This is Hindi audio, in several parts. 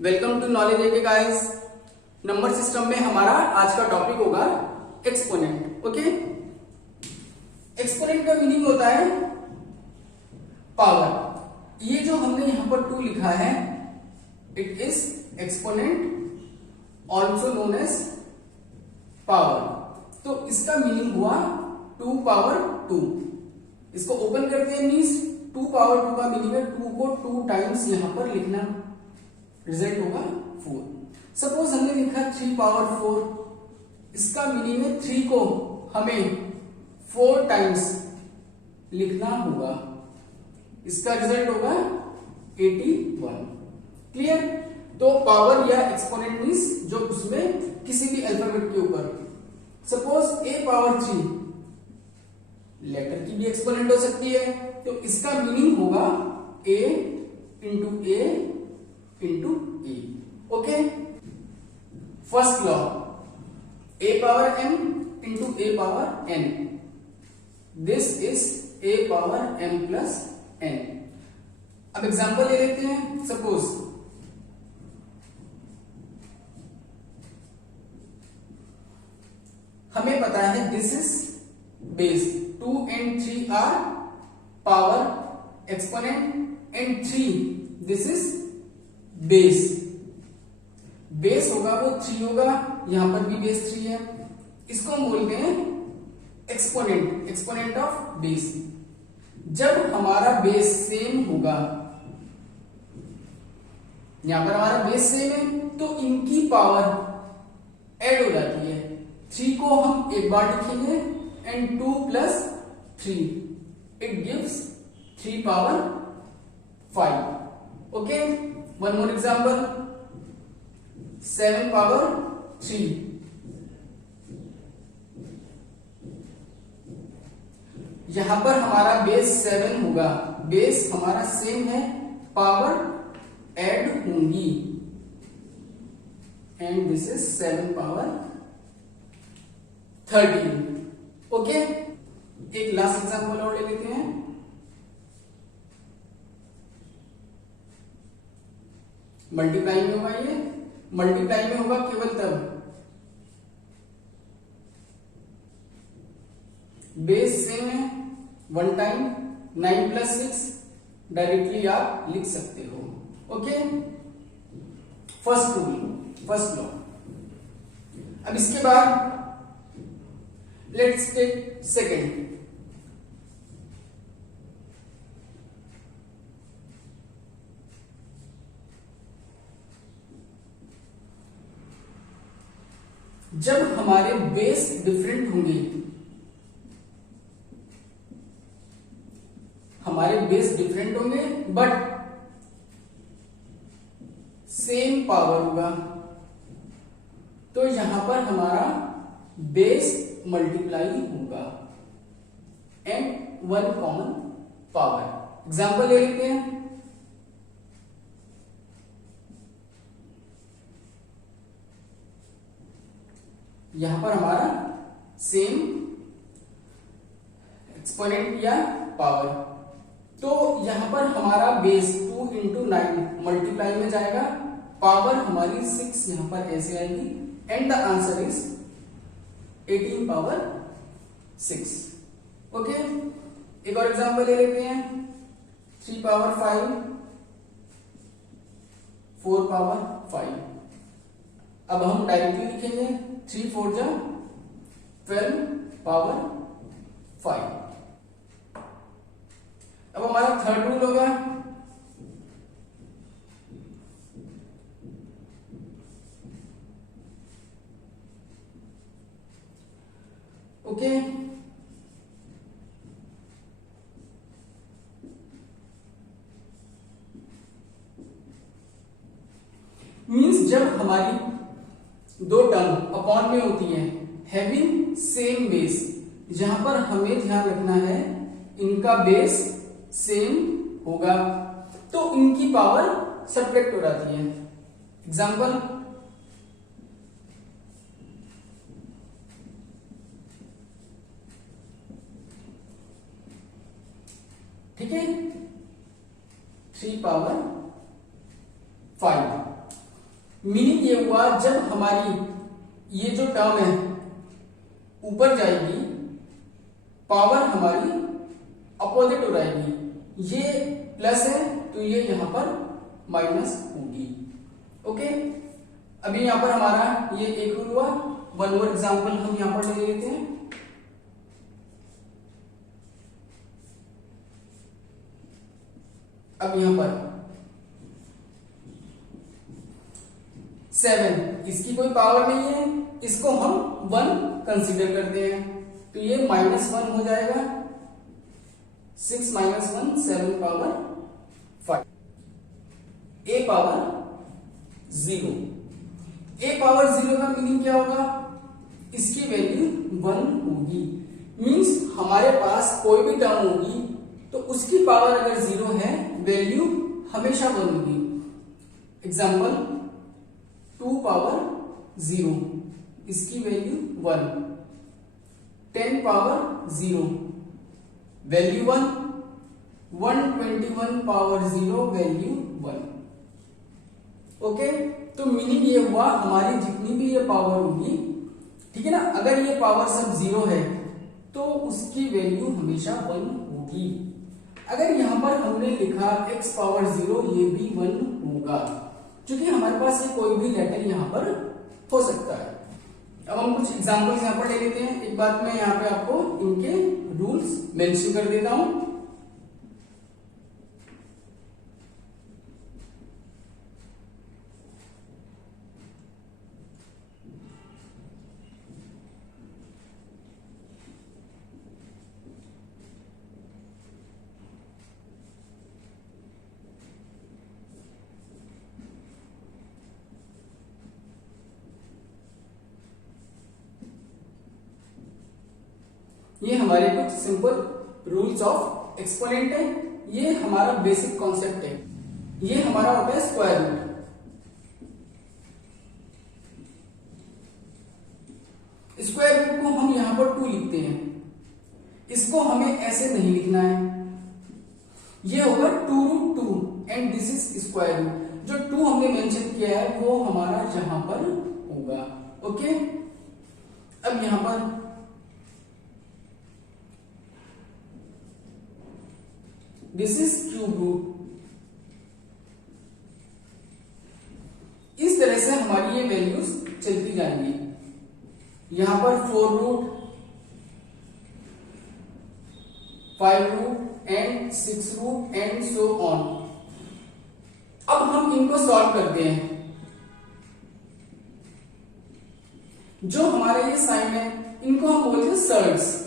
Welcome to knowledge AK guys. Number system में हमारा आज का टॉपिक होगा एक्सपोनेंट। ओके, एक्सपोनेंट का मीनिंग होता है पावर। ये जो हमने यहां पर 2 लिखा है, it is exponent also known as power. तो इसका मीनिंग हुआ 2 पावर 2। इसको ओपन करते हैं, मीन्स 2 पावर 2 का मीनिंग है 2 को 2 टाइम्स यहां पर लिखना, रिजल्ट होगा 4। सपोज हमने लिखा 3 पावर 4, इसका मीनिंग है 3 को हमें 4 टाइम्स लिखना होगा, इसका रिजल्ट होगा 81। क्लियर? तो पावर या एक्सपोनेंट मींस जो उसमें किसी भी अल्फाबेट के ऊपर, सपोज a पावर 3 लेटर की भी एक्सपोनेंट हो सकती है, तो इसका मीनिंग होगा a into a into e। Okay, first law a power m into a power n, this is a power m plus n। अब एग्जांपल ले लेते हैं। सपोज हमें पता है this is base, 2 and 3 are power exponent and 3 this is base. Base होगा वो 3 होगा, यहां पर भी बेस 3 है, इसको हम बोलते हैं एक्सपोनेंट, एक्सपोनेंट ऑफ बेस। जब हमारा बेस सेम होगा, यहां पर हमारा बेस सेम है, तो इनकी पावर ऐड हो जाती है। 3 को हम एक बार लिखेंगे and 2 plus 3 it gives 3 power 5। Okay, one more example, 7 power 3, यहां पर हमारा बेस 7 होगा, बेस हमारा सेम है, पावर ऐड होंगी and this is 7 power 13। Okay, एक लास्ट एग्जांपल और ले लेते हैं। मल्टीप्लाई में होगा, ये मल्टीप्लाई में होगा केवल तब बेस सेम है, 1 टाइम 9 प्लस 6 डायरेक्टली आप लिख सकते हो। Okay, first rule, first law. अब इसके बाद लेट्स टेक सेकेंड। जब हमारे बेस डिफरेंट होंगे, हमारे बेस डिफरेंट होंगे बट सेम पावर होगा, तो यहां पर हमारा बेस मल्टीप्लाई होगा एंड 1 कॉमन पावर। एग्जांपल ले लेते हैं। यहां पर हमारा सेम एक्सपोनेंट या पावर, तो यहां पर हमारा बेस 2 इंटू 9 मल्टीप्लाई में जाएगा, पावर हमारी 6 यहां पर ऐसे आएगी and the answer is 18 power 6। Okay, एक और एग्जांपल ले लेते हैं। 3 पावर 5, 4 पावर 5। अब हम डायरेक्टली लिखेंगे 3 4 जा 12 पावर 5। अब हमारा थर्ड रूल होगा, ओके, मींस जब हमारी 2 टर्म अपॉन में होती है हैविंग सेम बेस, जहां पर हमें ध्यान रखना है इनका बेस सेम होगा, तो इनकी पावर सब्ट्रैक्ट हो जाती है। एग्जांपल, ठीक है, 3 पावर 5। मीनिंग ये हुआ जब हमारी ये जो टर्म है ऊपर जाएगी, पावर हमारी अपोजिट हो जाएगी। ये प्लस है तो ये यहां पर माइनस होगी। ओके, अभी यहां पर हमारा ये एक रूल हुआ। वन मोर एग्जांपल हम यहां पर ले लेते हैं। अब यहां पर 7, इसकी कोई पावर नहीं है, इसको हम 1 कंसीडर करते हैं, तो ये -1 हो जाएगा। 6 - 1 7 power 5। a power 0। a power 0 का मीनिंग क्या होगा? इसकी वैल्यू 1 होगी। मींस हमारे पास कोई भी टर्म होगी तो उसकी पावर अगर 0 है, वैल्यू हमेशा 1 होगी। एग्जाम्पल 2 पावर 0, इसकी value 1। 10 power 0, value 1। 121 power 0, value 1। Okay, तो मीनिंग ये हुआ हमारी जितनी भी ये पावर होगी, ठीक है ना, अगर ये पावर सब 0 है तो उसकी वैल्यू हमेशा 1 होगी। अगर यहां पर हमने लिखा x पावर 0, ये भी 1 होगा, क्योंकि हमारे पास ये कोई भी लेटर यहां पर हो सकता है। अब हम कुछ एग्जांपल्स यहां पर ले लेते हैं। एक बात मैं यहां पे आपको इनके रूल्स मेंशन कर देता हूं। ये हमारे कुछ सिंपल रूल्स ऑफ एक्सपोनेंट है। ये हमारा बेसिक कॉन्सेप्ट है। ये हमारा होता है स्क्वायर रूट। स्क्वायर रूट को हम यहां पर 2 लिखते हैं। इसको हमें ऐसे नहीं लिखना है, ये होगा 2√2 and this is square root. जो 2 हमने मेंशन किया है वो हमारा यहां पर होगा। ओके, अब यहां पर दिस इज क्यूब रूट। इस तरह से हमारी ये वैल्यूज चलती जाएंगी। यहां पर 4 root, 5 root and 6 root and so on. अब हम इनको सॉल्व करते हैं। जो हमारे ये साइन है इनको हम बोलते हैं सर्ड्स।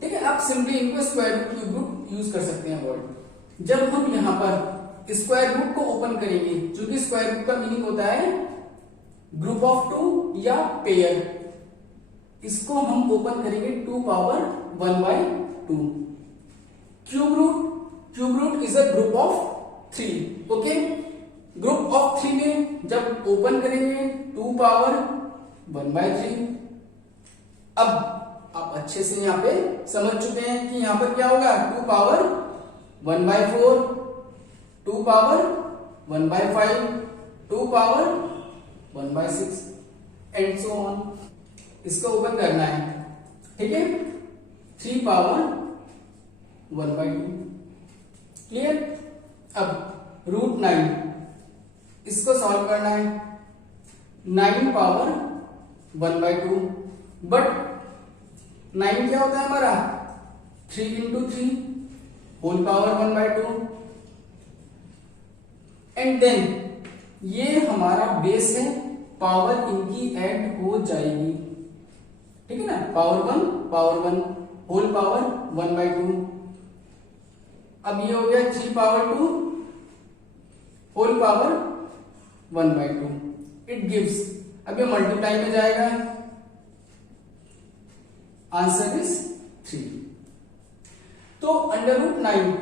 ठीक है, आप सिंपली इनको square root, cube root use कर सकते हैं वर्ड। जब हम यहां पर स्क्वायर रूट को ओपन करेंगे, क्योंकि स्क्वायर रूट का मीनिंग होता है ग्रुप ऑफ 2 या पेयर, इसको हम ओपन करेंगे 2 power 1/2। Cube root is a group of 3। ओके, ग्रुप ऑफ 3 में जब ओपन करेंगे 2 पावर 1/3। अब आप अच्छे से यहां पे समझ चुके हैं कि यहां पर क्या होगा, 2 power 1/4, 2 power 1/5, 2 power 1/6 and so on. इसको ओपन करना है, ठीक है, 3 पावर 1/2। क्लियर? अब √9, इसको सॉल्व करना है। 9 पावर 1/2, बट 9 क्या होता है हमारा, 3 × 3 होल पावर 1/2। एंड देन ये हमारा बेस है, पावर इनकी ऐड हो जाएगी, ठीक है ना, पावर 1 होल पावर 1/2। अब ये हो गया 3 power 2 whole power 1/2। It gives, अब ये मल्टीप्लाई में जाएगा, आंसर इज 3। तो √9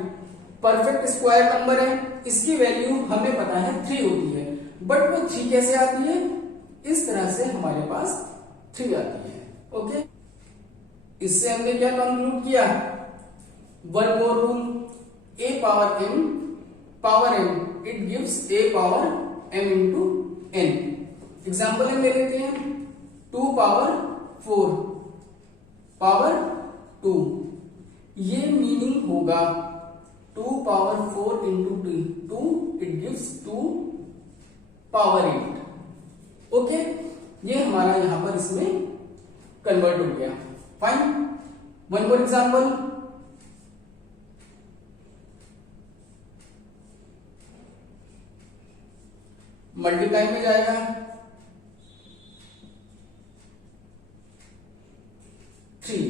परफेक्ट स्क्वायर नंबर है, इसकी वैल्यू हमें पता है 3 होती है, बट वो 3 कैसे आती है, इस तरह से हमारे पास 3 आती है। ओके, इससे हमने क्या कंक्लूड किया, one more rule, a power n power m, it gives a power m into n। Example हम ले लेते हैं 2 पावर 4 पावर 2, ये मीनिंग होगा 2 power 4 into 2, it gives 2 power 8। Okay, ये हमारा यहां पर इसमें कन्वर्ट हो गया। Fine, one more example, multiply में जाएगा 3,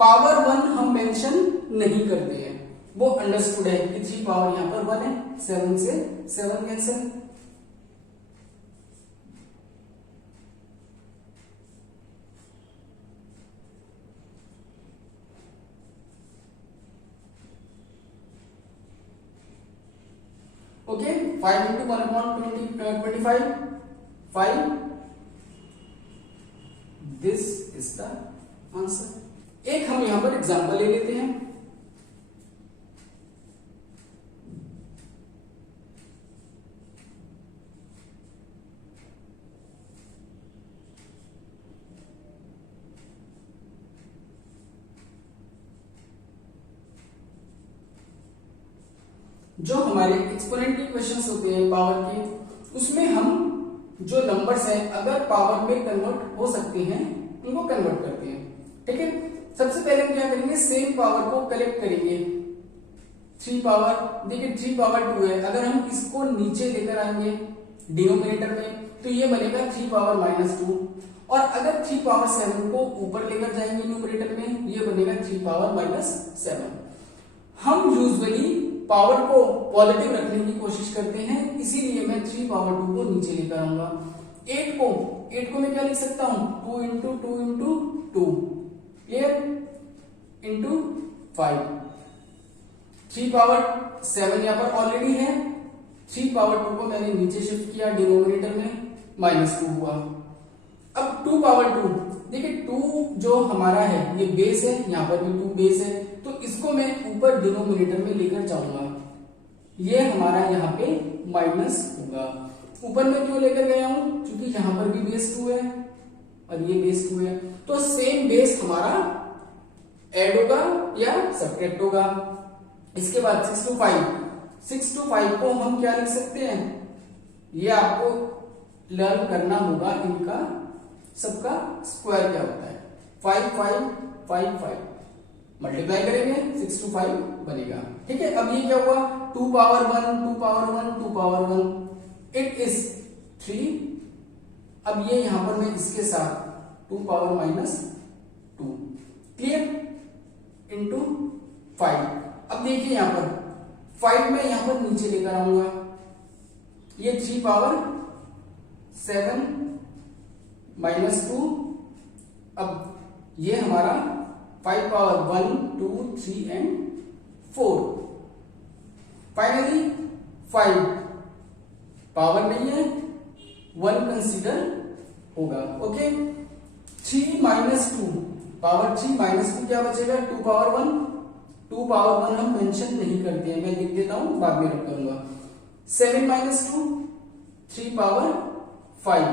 पावर 1 हम मेंशन नहीं करते हैं, वो अंडरस्टूड है कि 3 पावर यहां पर 1 है, 7 से 7 cancel. Okay, 5 into 1/25, 5, this is the answer. एक हम यहां पर एग्जांपल ले लेते हैं, जो हमारे एक्सपोनेंट क्वेश्चंस होते हैं पावर के, उसमें हम जो नंबर्स हैं अगर पावर में कन्वर्ट हो सकते हैं उनको कन्वर्ट करते हैं। ठीक है, सबसे पहले हम क्या करेंगे, सेम पावर को कलेक्ट करेंगे। 3 पावर, देखिए 3 पावर 2 है, अगर हम इसको नीचे लेकर आएंगे डिनोमिनेटर में तो ये बनेगा 3 पावर -2, और अगर 3 पावर 7 को ऊपर लेकर जाएंगे न्यूमरेटर में, ये बनेगा 3 पावर -7। हम यूजुअली पावर को पॉजिटिव रखने की कोशिश करते हैं, इसीलिए मैं 3 पावर 2 को नीचे लेकर आऊंगा। 8 को मैं क्या लिख सकता हूं, 2 into 2 into 2, clear, into 5। 3 power 7 यहां पर ऑलरेडी है, 3 पावर 2 को मैंने नीचे शिफ्ट किया डिनोमिनेटर में, -2 हुआ। अब 2 पावर 2, देखिए 2 जो हमारा है ये बेस है, यहां पर भी 2 बेस है, तो इसको मैं ऊपर डिनोमिनेटर में लेकर जाऊंगा, ये हमारा यहाँ पे माइनस होगा। ऊपर में क्यों लेकर गया हूं, क्योंकि यहां पर भी बेस 2 है और ये बेस 2 है, तो सेम बेस हमारा ऐड होगा या सब्ट्रैक्ट होगा। इसके बाद 6 to 5 को हम क्या लिख सकते हैं, ये आपको लर्न करना होगा, इनका सबका स्क्वायर क्या होता है। 5 5 5 5 मल्टीप्लाई करेंगे 6 to 5 बनेगा। ठीक है, अब ये क्या हुआ, 2 power 1 2 power 1 2 power 1, it is 3। अब ये यहां पर मैं इसके साथ 2 पावर -2, क्लियर, इंटू 5। अब देखिए यहां पर 5 में यहां पर नीचे लेकर आऊंगा, ये 3 पावर 7 -2, अब ये हमारा 5 पावर 1 2 3 एंड 4। फाइनली 5 पावर नहीं है, 1 कंसीडर होगा। ओके, 3 -2 पावर 3 -2 क्या बचेगा, 2 पावर 1। 2 पावर 1 हम मेंशन नहीं करते हैं, मैं लिख देता हूं, बाद में रख करूंगा। 7 -2 3 पावर 5,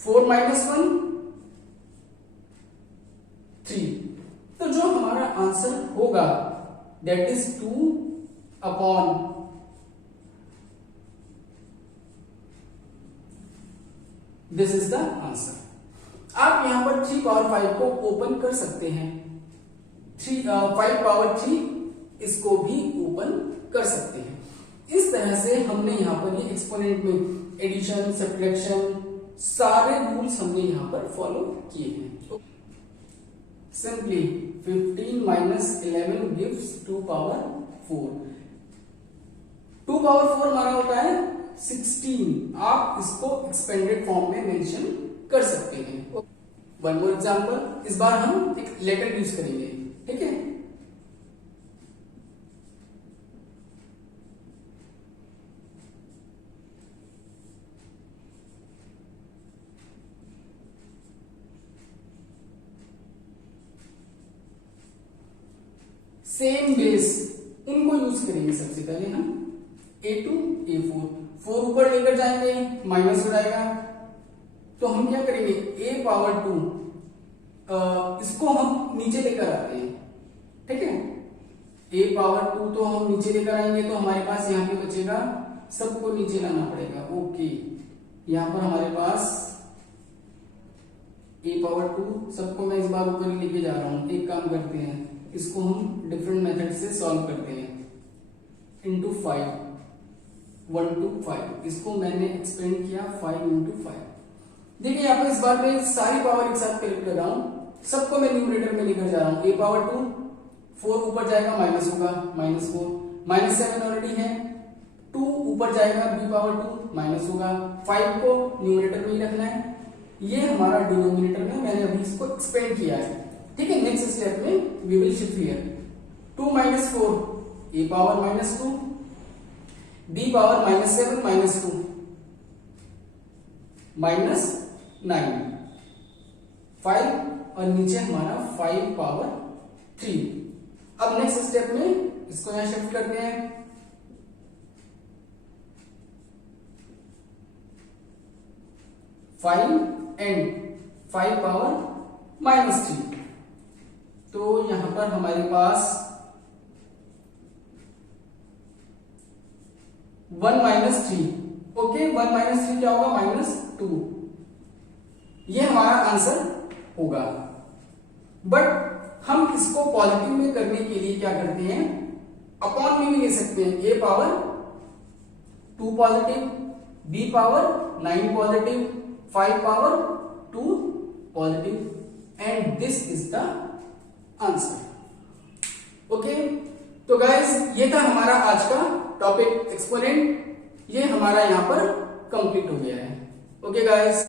4 -1 3। तो जो हमारा आंसर होगा that is 2 upon this is the answer. आप यहां पर 3 पावर 5 को ओपन कर सकते हैं, 5 पावर 3 इसको भी ओपन कर सकते हैं। इस तरह से हमने यहां पर ये एक्सपोनेंट में एडिशन सब्ट्रैक्शन सारे रूल्स हमने यहां पर फॉलो किए हैं। Simply 15 minus 11 gives 2 power 4। 2 power 4 हमारा होता है 16। आप इसको एक्सपेंडेड फॉर्म में मेंशन कर सकते हैं। वन मोर एग्जांपल, इस बार हम एक लेटर यूज करेंगे, ठीक है। सेम बेस उनको यूज यूज करेंगे सबसे पहले हम a2 a4, 4 ऊपर लेकर जाएंगे माइनस हो जाएगा, तो हम क्या करेंगे a पावर 2 इसको हम नीचे लेकर आते हैं, ठीक है। a पावर 2 तो हम नीचे लेकर आएंगे तो हमारे पास यहाँ पे बचेगा, सबको नीचे लाना पड़ेगा। ओके, यहाँ पर हमारे पास a पावर 2 सबको मैं इस बार ऊपर ही लेके जा रहा हूं। एक काम करते हैं, इसको हम डिफरेंट मेथड से सॉल्व करते हैं। इंटू 5, 1 to 5, इसको मैंने एक्सपेंड किया 5 into 5। देखिए यहाँ पर इस बार में सारी पावर एक साथ कलेक्ट कर रहा हूं, सबको मैं न्यूमरेटर में लेकर जा रहा हूं। a पावर 2, 4 ऊपर जाएगा माइनस होगा, -4, -7 ऑलरेडी है, 2 ऊपर जाएगा b पावर 2 माइनस होगा, 5 को न्यूमरेटर में ही रखना है, ये हमारा डिनोमिनेटर में मैंने अभी इसको एक्सपेंड किया है, ठीक है। नेक्स्ट स्टेप में we will shift here 2 - 4 a power -2, b power -7 -2 -9, 5 और नीचे हमारा 5 पावर 3। अब नेक्स्ट स्टेप में इसको यहां शिफ्ट करते हैं, 5 एंड 5 पावर -3, तो यहां पर हमारे पास 1 - 3, ओके, 1 - 3 क्या होगा -2, ये हमारा आंसर होगा। बट हम इसको पॉजिटिव में करने के लिए क्या करते हैं, अपॉन में भी ले सकते हैं, a power 2 positive, b power 9 positive, 5 power 2 positive, and this is the answer. Okay, तो गाइस ये था हमारा आज का टॉपिक एक्सपोनेंट, ये हमारा यहां पर कंप्लीट हो गया है। Okay guys.